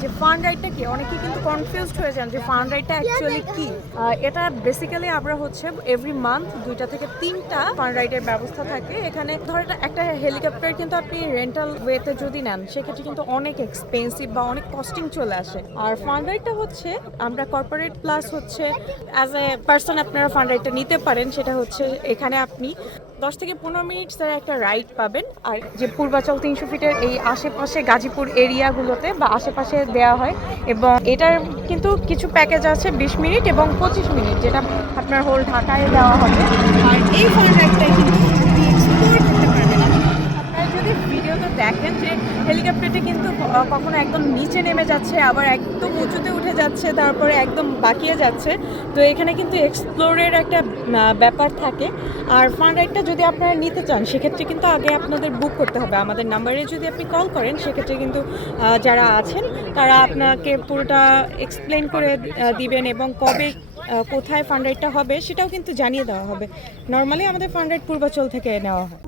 যে ফান্ড রাইডটা কি? অনেকে কিন্তু কনফিউজড হয়ে যান যে ফান্ড রাইডটা অ্যাকচুয়ালি কি। এটা বেসিক্যালি আমরা হচ্ছে এভরি মান্থ দুইটা থেকে তিনটা ফান্ড রাইডের ব্যবস্থা থাকে। এখানে ধরেন একটা হেলিকপ্টার কিন্তু আপনি রেন্টাল ওয়েতে যদি নেন, সেক্ষেত্রে কিন্তু অনেক এক্সপেন্সিভ বা অনেক কস্টিং চলে আসে। আর ফান্ড রাইডটা হচ্ছে আমরা কর্পোরেট প্লাস হচ্ছে অ্যাজ এ পার্সন আপনারা ফান রাইডটা নিতে পারেন, সেটা হচ্ছে এখানে আপনি দশ থেকে পনেরো মিনিট স্যার একটা রাইড পাবেন। আর যে পূর্বাচল তিনশো ফিটের এই আশেপাশে গাজীপুর এরিয়াগুলোতে বা আশেপাশে দেওয়া হয় এবং এটার কিন্তু কিছু প্যাকেজ আছে বিশ মিনিট এবং পঁচিশ মিনিট, যেটা আপনার হোল ঢাকায় দেওয়া হবে। আর এই ফোন রাইডটাই কিন্তু আপনি এক্সপ্লোর করতে পারবেন আপনারা যদি ভিডিওতে দেখেন যে হেলিকপ্টারটি কিন্তু কখনো একদম নিচে নেমে যাচ্ছে, আবার একদম উঁচুতে উঠে যাচ্ছে, তারপরে একদম বাকিয়ে যাচ্ছে। তো এখানে কিন্তু এক্সপ্লোরের একটা ব্যাপার থাকে। আর ফান রাইডটা যদি আপনারা নিতে চান, সেক্ষেত্রে কিন্তু আগে আপনাদের বুক করতে হবে। আমাদের নাম্বারে যদি আপনি কল করেন, সেক্ষেত্রে কিন্তু যারা আছেন, তারা আপনাকে পুরোটা এক্সপ্লেন করে দিবেন এবং কবে কোথায় ফান্ড রাইডটা হবে, সেটাও কিন্তু জানিয়ে দেওয়া হবে। নর্মালি আমাদের ফান্ড রাইড পূর্বাচল থেকে নেওয়া হয়।